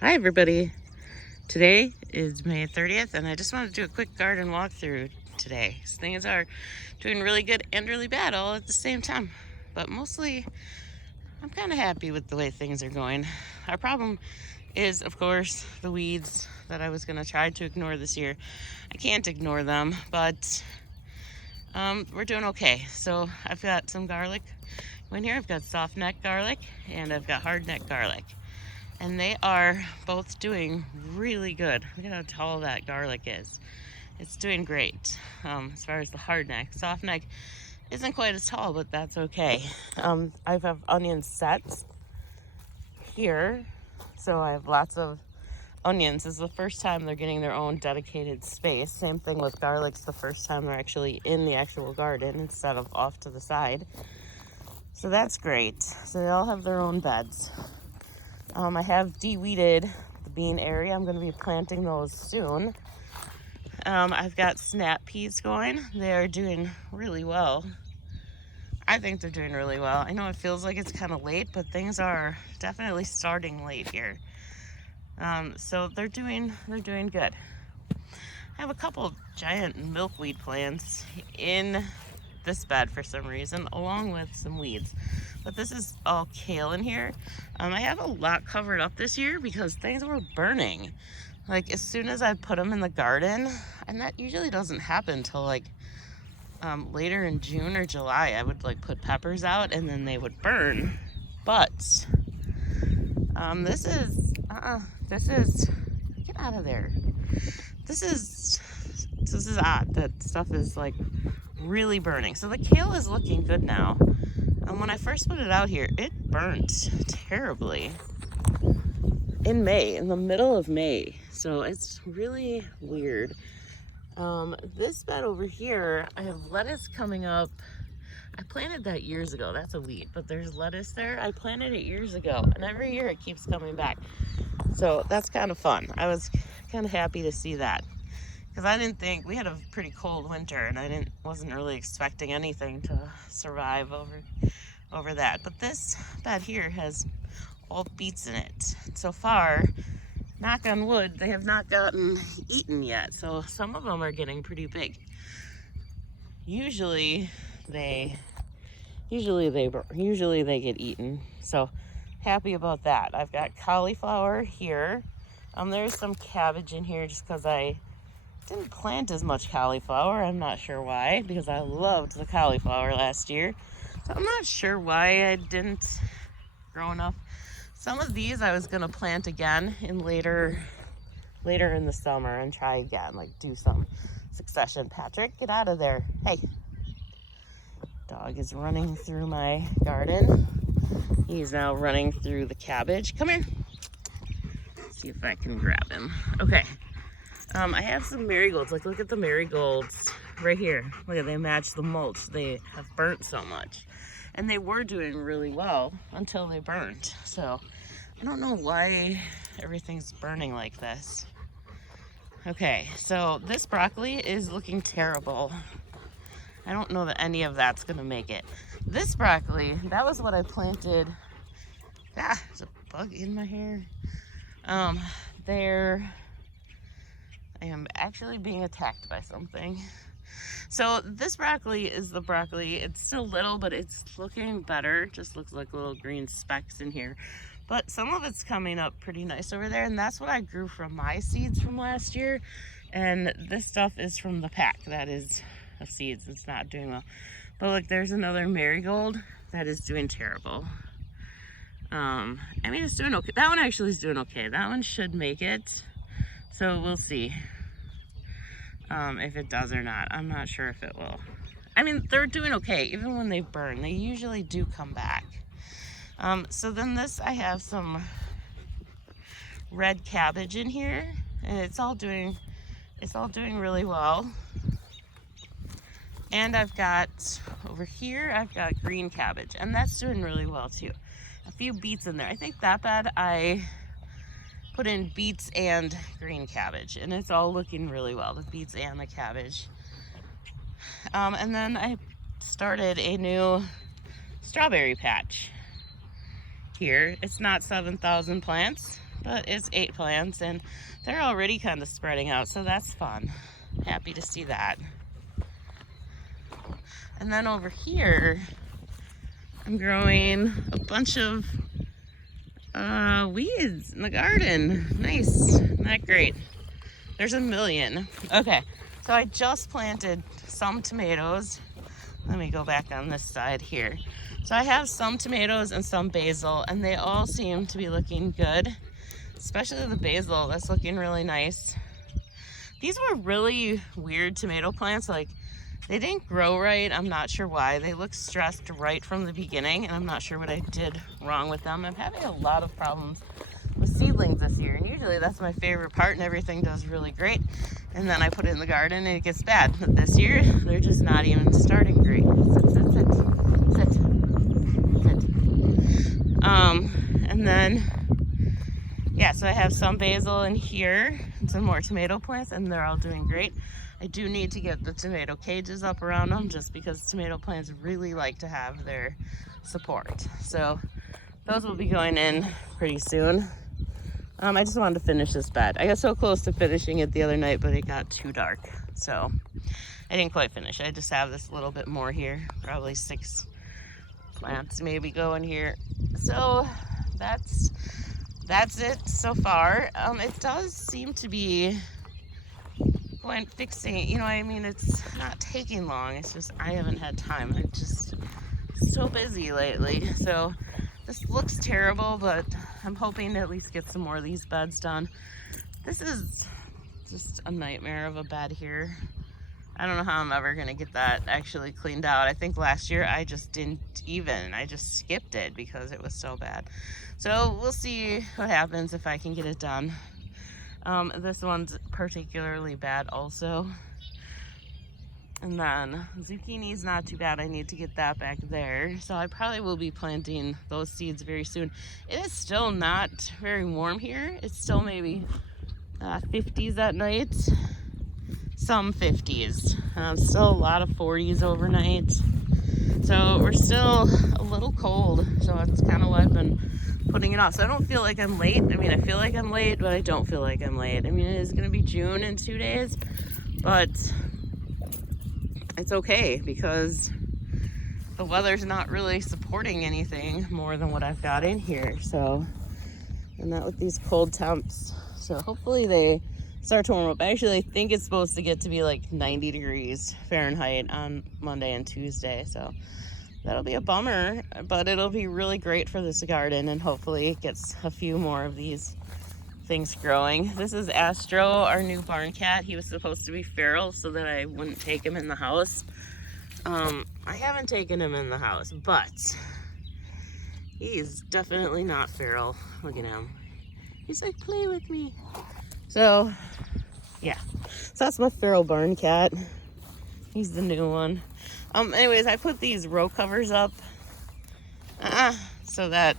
Hi everybody. Today is May 30th and I just wanted to do a quick garden walkthrough today. Things are doing really good and really bad all at the same time. But mostly I'm kind of happy with the way things are going. Our problem is, of course, the weeds that I was going to try to ignore this year. I can't ignore them, but we're doing okay. So I've got some garlic in here. I've got soft neck garlic and I've got hard neck garlic. And they are both doing really good. Look at how tall that garlic is. It's doing great as far as the hard neck. Soft neck isn't quite as tall, but that's okay. I have onion sets here, so I have lots of onions. This is the first time they're getting their own dedicated space. Same thing with garlic. It's the first time they're actually in the actual garden instead of off to the side. So that's great. So they all have their own beds. I have de-weeded the bean area. I'm going to be planting those soon. I've got snap peas going. They're doing really well. I think they're doing really well. I know it feels like it's kind of late, but things are definitely starting late here. So they're doing good. I have a couple of giant milkweed plants in this bed for some reason, along with some weeds. But this is all kale in here. I have a lot covered up this year because things were burning. Like as soon as I put them in the garden, and that usually doesn't happen until like later in June or July, I would like put peppers out and then they would burn. But this is get out of there. This is odd that stuff is like really burning. So the kale is looking good now. When I first put it out here, it burnt terribly in May, in the middle of May. So it's really weird. This bed over here, I have lettuce coming up. I planted that years ago. That's a weed, but there's lettuce there. I planted it years ago, and every year it keeps coming back. So that's kind of fun. I was kind of happy to see that because I didn't think we had a pretty cold winter, and I wasn't really expecting anything to survive over that. But this bed here has all beets in it. So far, knock on wood, they have not gotten eaten yet. So some of them are getting pretty big. Usually they get eaten. So happy about that. I've got cauliflower here. There's some cabbage in here just because I didn't plant as much cauliflower. I'm not sure why, because I loved the cauliflower last year. So I'm not sure why I didn't grow enough. Some of these I was gonna plant again in later in the summer and try again, like do some succession. Patrick, get out of there. Hey. Dog is running through my garden. He's now running through the cabbage. Come here. See if I can grab him. Okay. I have some marigolds. Like, look at the marigolds right here. Look at, they match the mulch. They have burnt so much. And they were doing really well until they burnt. So I don't know why everything's burning like this. Okay, so this broccoli is looking terrible. I don't know that any of that's gonna make it. This broccoli, that was what I planted. Ah, there's a bug in my hair. I am actually being attacked by something. So this broccoli is the broccoli. It's still little, but it's looking better. Just looks like little green specks in here. But some of it's coming up pretty nice over there, and that's what I grew from my seeds from last year. And this stuff is from the pack that is of seeds. It's not doing well. But look, there's another marigold that is doing terrible. I mean, it's doing okay. That one actually is doing okay. That one should make it. So we'll see if it does or not. I'm not sure if it will. I mean, they're doing okay. Even when they burn, they usually do come back. So then this, I have some red cabbage in here, and it's all doing really well. And I've got over here, I've got green cabbage, and that's doing really well too. A few beets in there. I think that bed I put in beets and green cabbage, and it's all looking really well, the beets and the cabbage. And then I started a new strawberry patch here. It's not 7,000 plants, but it's 8 plants and they're already kind of spreading out, so that's fun. Happy to see that. And then over here, I'm growing a bunch of weeds in the garden. Nice, not great. There's a million. Okay, so I just planted some tomatoes. Let me go back on this side here. So I have some tomatoes and some basil, and they all seem to be looking good, especially the basil. That's looking really nice. These were really weird tomato plants. Like, they didn't grow right. I'm not sure why. They look stressed right from the beginning, and I'm not sure what I did wrong with them. I'm having a lot of problems with seedlings this year, and usually that's my favorite part and everything does really great. And then I put it in the garden and it gets bad. But this year, they're just not even starting great. Sit, sit, sit, sit, sit. And then, yeah, so I have some basil in here and some more tomato plants, and they're all doing great. I do need to get the tomato cages up around them just because tomato plants really like to have their support. So those will be going in pretty soon. I just wanted to finish this bed. I got so close to finishing it the other night, but it got too dark. So I didn't quite finish. I just have this little bit more here, probably 6 plants maybe going here. So that's it so far. It does seem to be fixing, you know what I mean? It's not taking long. It's just I haven't had time. I'm just so busy lately. So this looks terrible, but I'm hoping to at least get some more of these beds done. This is just a nightmare of a bed here. I don't know how I'm ever gonna get that actually cleaned out. I think last year I just I just skipped it because it was so bad. So we'll see what happens if I can get it done. This one's particularly bad also. And then zucchini's not too bad. I need to get that back there. So I probably will be planting those seeds very soon. It is still not very warm here. It's still maybe 50s at night. Some 50s. Still a lot of 40s overnight. So we're still a little cold. So that's kind of why I've been putting it off. So I don't feel like I'm late. I mean, I feel like I'm late, but I don't feel like I'm late. I mean, it is going to be June in 2 days, but it's okay because the weather's not really supporting anything more than what I've got in here. So, and that with these cold temps. So hopefully they start to warm up. Actually, I think it's supposed to get to be like 90 degrees Fahrenheit on Monday and Tuesday. So that'll be a bummer, but it'll be really great for this garden, and hopefully it gets a few more of these things growing. This is Astro, our new barn cat. He was supposed to be feral so that I wouldn't take him in the house. I haven't taken him in the house, but he's definitely not feral. Look at him. He's like, play with me. So, yeah. So that's my feral barn cat. He's the new one. Anyways, I put these row covers up so that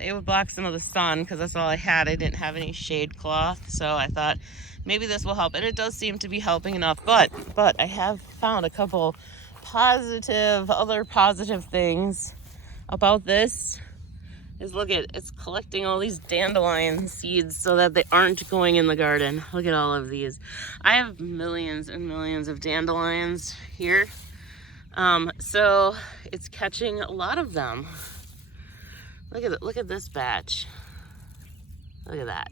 it would block some of the sun, because that's all I had. I didn't have any shade cloth, so I thought maybe this will help, and it does seem to be helping enough. But I have found a couple other positive things about this. Is look at, it's collecting all these dandelion seeds so that they aren't going in the garden. Look at all of these. I have millions and millions of dandelions here. So it's catching a lot of them. Look at this batch. Look at that.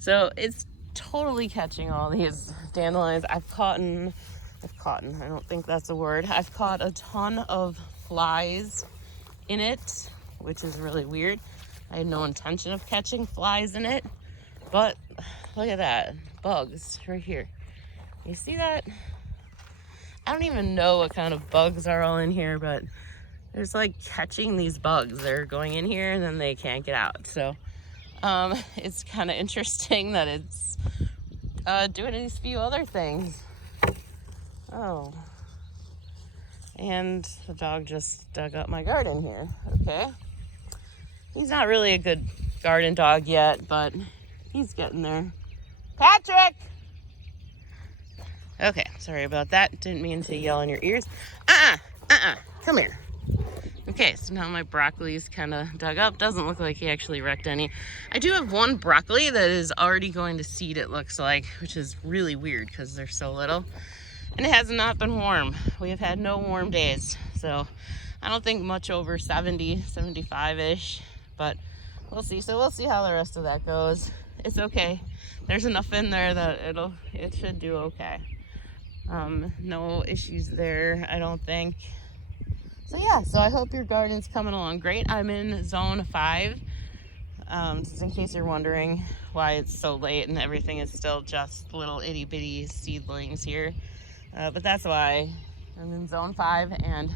So it's totally catching all these dandelions. I don't think that's a word. I've caught a ton of flies in it, which is really weird. I had no intention of catching flies in it, but look at that, bugs right here. You see that? I don't even know what kind of bugs are all in here, but there's like catching these bugs. They're going in here and then they can't get out. So it's kind of interesting that it's doing these few other things. Oh, and the dog just dug up my garden here. Okay. He's not really a good garden dog yet, but he's getting there. Patrick! Okay, sorry about that. Didn't mean to yell in your ears. Come here. Okay, so now my broccoli's kind of dug up. Doesn't look like he actually wrecked any. I do have one broccoli that is already going to seed, it looks like, which is really weird because they're so little. And it has not been warm. We have had no warm days. So I don't think much over 70, 75-ish, but we'll see. So we'll see how the rest of that goes. It's okay. There's enough in there that it should do okay. No issues there, I don't think. So yeah, so I hope your garden's coming along great. I'm in zone 5, just in case you're wondering why it's so late and everything is still just little itty bitty seedlings here. But that's why I'm in zone 5 and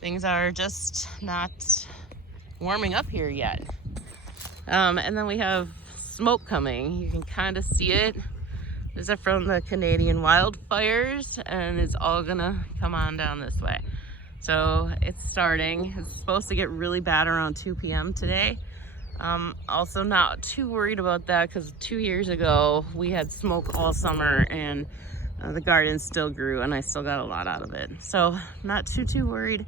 things are just not warming up here yet. And then we have smoke coming. You can kind of see it. These are from the Canadian wildfires, and it's all gonna come on down this way. So it's starting. It's supposed to get really bad around 2 p.m. today. Also not too worried about that because 2 years ago we had smoke all summer and the garden still grew and I still got a lot out of it. So not too worried,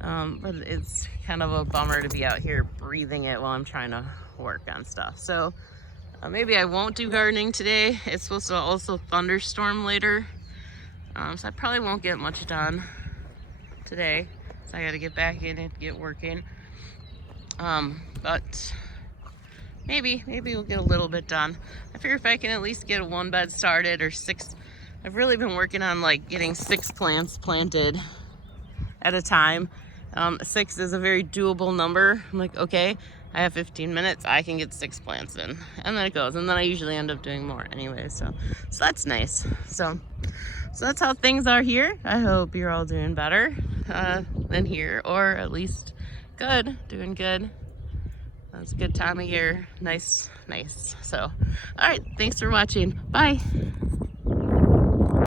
but it's kind of a bummer to be out here breathing it while I'm trying to work on stuff. So maybe I won't do gardening today. It's supposed to also thunderstorm later. So I probably won't get much done today. So I got to get back in and get working. But maybe we'll get a little bit done. I figure if I can at least get a 1 bed started or 6. I've really been working on like getting 6 plants planted at a time. 6 is a very doable number. I'm like, okay, I have 15 minutes, I can get 6 plants in. And then it goes, and then I usually end up doing more anyway, so that's nice. So that's how things are here. I hope you're all doing better than here, or at least doing good. It's a good time of year. Nice. So, all right, thanks for watching. Bye.